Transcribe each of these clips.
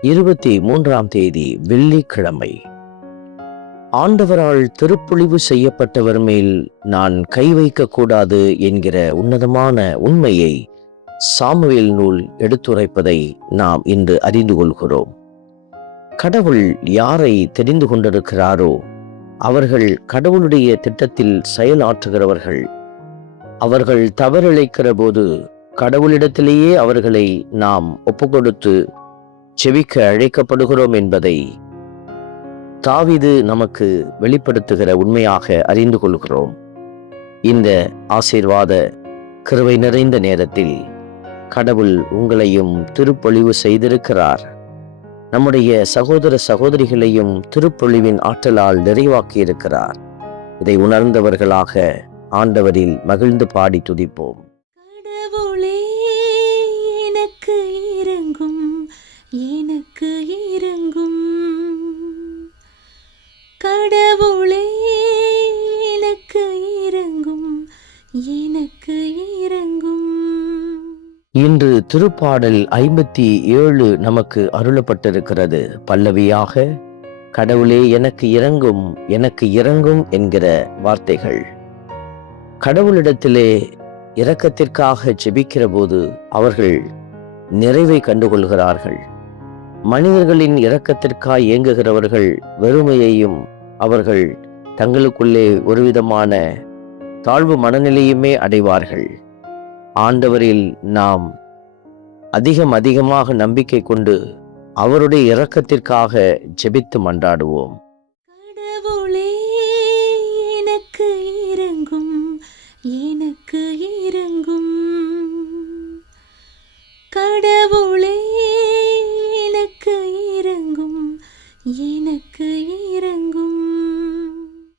இருபத்தி மூன்றாம் தேதி வெள்ளிக்கிழமை. ஆண்டவரால் திருப்பொழிவு செய்யப்பட்டவர் மேல் நான் கை வைக்கக்கூடாது என்கிற உன்னதமான உண்மையை சாமுவேல் நூல் எடுத்துரைப்பதை நாம் இன்று அறிந்து கொள்கிறோம். கடவுள் யாரை தெரிந்து கொண்டிருக்கிறாரோ அவர்கள் கடவுளுடைய திட்டத்தில் செயலாற்றுகிறவர்கள். அவர்கள் தவறிழைக்கிற போது கடவுளிடத்திலேயே அவர்களை நாம் ஒப்புக்கொடுத்து செவிக்க அழைக்கப்படுகிறோம் என்பதை தாவிது நமக்கு வெளிப்படுத்துகிற உண்மையாக அறிந்து கொள்கிறோம். இந்த ஆசீர்வாத கிருவை நிறைந்த நேரத்தில் கடவுள் உங்களையும் திருப்பொழிவு செய்திருக்கிறார். நம்முடைய சகோதர சகோதரிகளையும் திருப்பொழிவின் ஆற்றலால் நிறைவாக்கி இருக்கிறார் இதை உணர்ந்தவர்களாக ஆண்டவரில் மகிழ்ந்து பாடி துதிப்போம். எனக்கு இறங்கும். இன்று திருப்பாடல் ஐம்பத்தி ஏழு நமக்கு அருளப்பட்டிருக்கிறது. பல்லவியாக கடவுளே எனக்கு இறங்கும் எனக்கு இறங்கும் என்கிற வார்த்தைகள். கடவுளிடத்திலே இரக்கத்திற்காக ஜெபிக்கிற போது அவர்கள் நிறைவை கண்டுகொள்கிறார்கள். மனிதர்களின் இரக்கத்திற்காக இயங்குகிறவர்கள் வெறுமையையும் அவர்கள் தங்களுக்குள்ளே ஒருவிதமான தாழ்வு மனநிலையுமே அடைவார்கள். ஆண்டவரில் நாம் அதிகம் அதிகமாக நம்பிக்கை கொண்டு அவருடைய இரக்கத்திற்காக ஜெபித்து மன்றாடுவோம். கடவுளே எனக்கு இறங்கும் எனக்கு இறங்கும் கடவுளே எனக்கு இறங்கும் எனக்கு இறங்கும்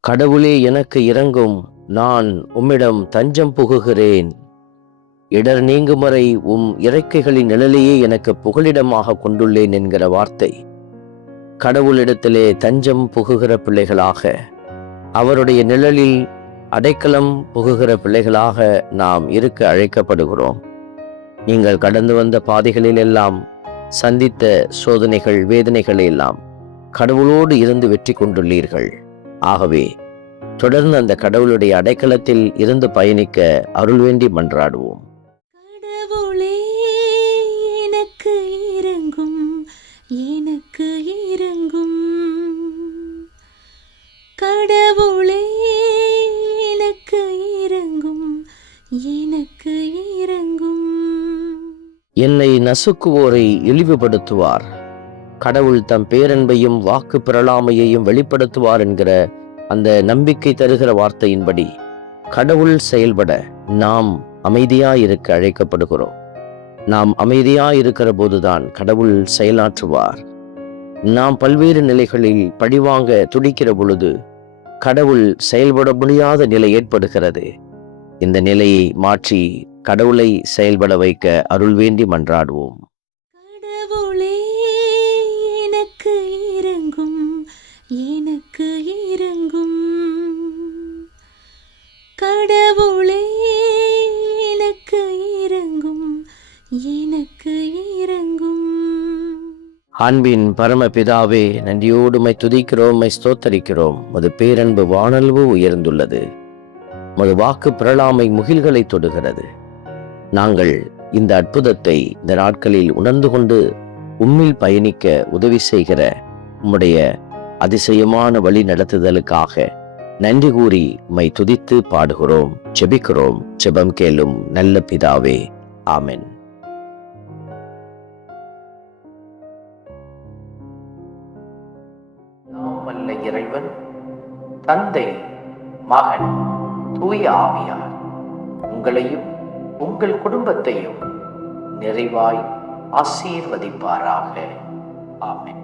கடவுளே எனக்கு இறங்கும் நான் உம்மிடம் தஞ்சம் புகுகிறேன். இடர் நீங்கும் வரை உம் இறக்கைகளின் நிழலையே எனக்கு புகலிடமாக கொண்டுள்ளேன் என்கிற வார்த்தை. கடவுளிடத்திலே தஞ்சம் புகுகிற பிள்ளைகளாக அவருடைய நிழலில் அடைக்கலம் புகுகிற பிள்ளைகளாக நாம் இருக்க அழைக்கப்படுகிறோம். நீங்கள் கடந்து வந்த பாதைகளில் எல்லாம் சந்தித்த சோதனைகள் வேதனைகளை எல்லாம் கடவுளோடு இருந்து வெற்றி கொண்டுள்ளீர்கள். ஆகவே தொடர்ந்து அந்த கடவுளுடைய அடைக்கலத்தில் இருந்து பயணிக்க அருள் வேண்டி மன்றாடுவோம். கடவுளே எனக்கு இறங்கும் எனக்கு இறங்கும் கடவுளே எனக்கு இறங்கும் எனக்கு இறங்கும் என்னை நசுக்குவோரை இழிவுபடுத்துவார். கடவுள் தம் பேரன்பையும் வாக்கு பிறழாமையையும் வெளிப்படுத்துவார் என்கிற அந்த நம்பிக்கை தருகிற வார்த்தையின்படி கடவுள் செயல்பட நாம் அமைதியாயிருக்க அழைக்கப்படுகிறோம். நாம் அமைதியாயிருக்கிற போதுதான் கடவுள் செயலாற்றுவார். நாம் பல்வேறு நிலைகளில் பழிவாங்க துடிக்கிற பொழுது கடவுள் செயல்பட முடியாத நிலை ஏற்படுகிறது. இந்த நிலையை மாற்றி கடவுளை செயல்பட வைக்க அருள் வேண்டி மன்றாடுவோம். கடவுளே எனக்கு இறங்கும் எனக்கு இறங்கும் அன்பின் பரமபிதாவே நன்றியோடுமை துதிக்கிறோம் ஸ்தோத்தரிக்கிறோம். மது பேரன்பு வானல்வு உயர்ந்துள்ளது. மது வாக்கு பிரளாமை முகில்களை தொடுகிறது. நாங்கள் இந்த அற்புதத்தை இந்த நாட்களில் உணர்ந்து கொண்டு உம்மில் பயணிக்க உதவி செய்கிற உம்முடைய அதிசயமான வழி நடத்துதலுக்காக நன்றி கூறி மை துதித்து பாடுகிறோம் ஜெபிக்கிறோம் ஜெபம் கேளும் நல்ல பிதாவே. ஆமென். வல்ல இறைவன் தந்தை மகன் தூய ஆவியார் உங்களையும் உங்கள் குடும்பத்தையும் நிறைவாய் ஆசீர்வதிப்பாராக. ஆமென்.